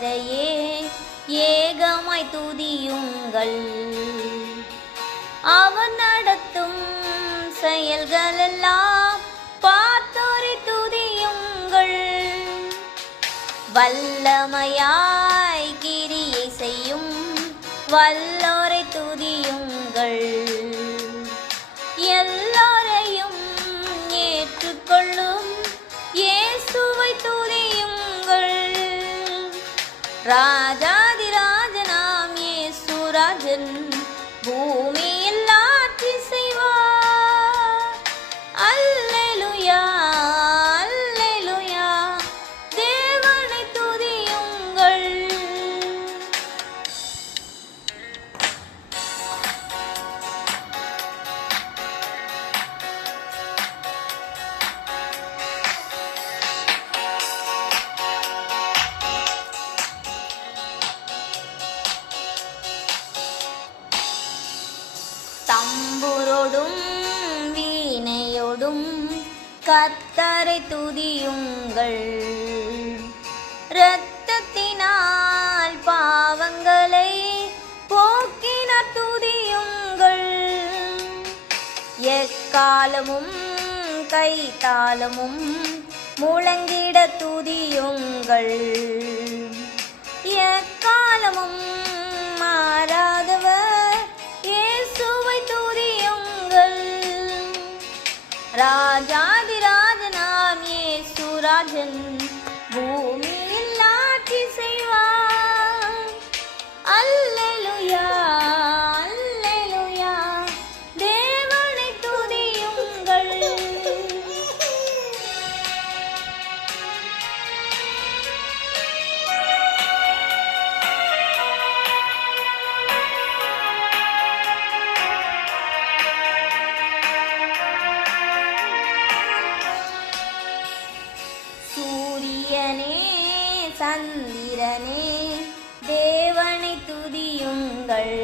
கதையே ஏகமாய் துதியுங்கள். அவன் நடத்தும் செயல்களெல்லாம் பார்த்தோரை துதியுங்கள். வல்லமையாய் கிரியை செய்யும் வல்லோ ராஜாதிராஜனாம் தம்புரோடும் வீணையோடும் கத்தரை துதியுங்கள். இரத்தத்தினால் பாவங்களை போக்கின துதியுங்கள். எக்காலமும் கைத்தாளமும் முழங்கிட துதியுங்கள். எக்காலமும் ராஜாதிராஜனாம் இயேசுராஜன் சந்திரனே தேவனை துதியுங்கள்.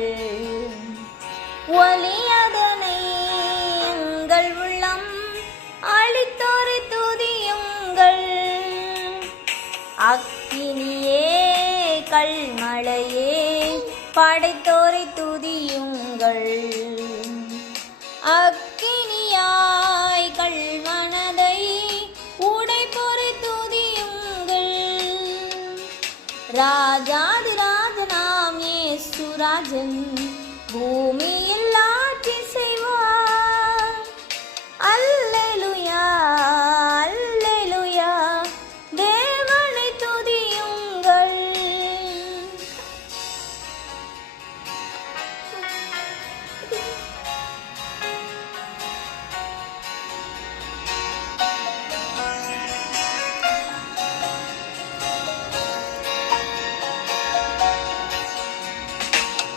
ஒலியதனை எங்கள் உள்ளம் அழித்தோரை துதியுங்கள். அக்கினியே கல்மழையே படைத்தோரை துதியுங்கள். அக் राजामे सुराजन् भूमि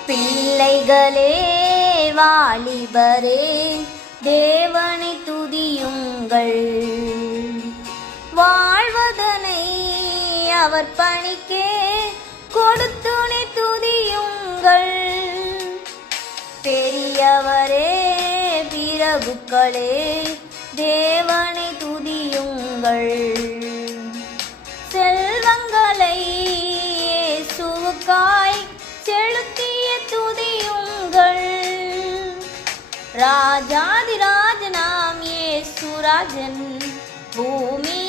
பிள்ளைகளே வாலிபரே தேவனை துதியுங்கள். வாழ்வதனை அவர் பணிக்கே கொடுத்துனை துதியுங்கள். பெரியவரே பிரபுக்களே தேவனை துதியுங்கள். செல்வங்களை சுவுக்கா राजाधिराजनां ये सुराजन् भूमि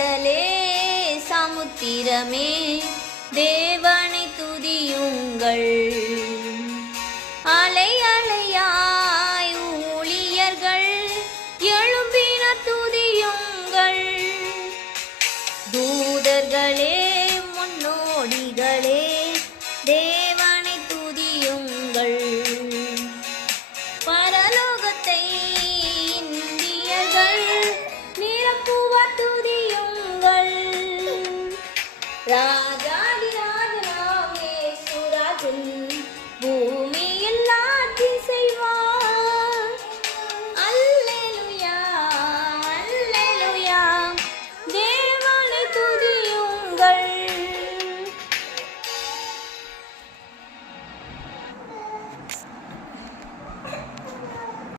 கடலே சமுத்திரமே தேவனை துதியுங்கள். அலை அலையாய் ஊழியர்கள் எழும்பின துதியுங்கள். தூதர்களே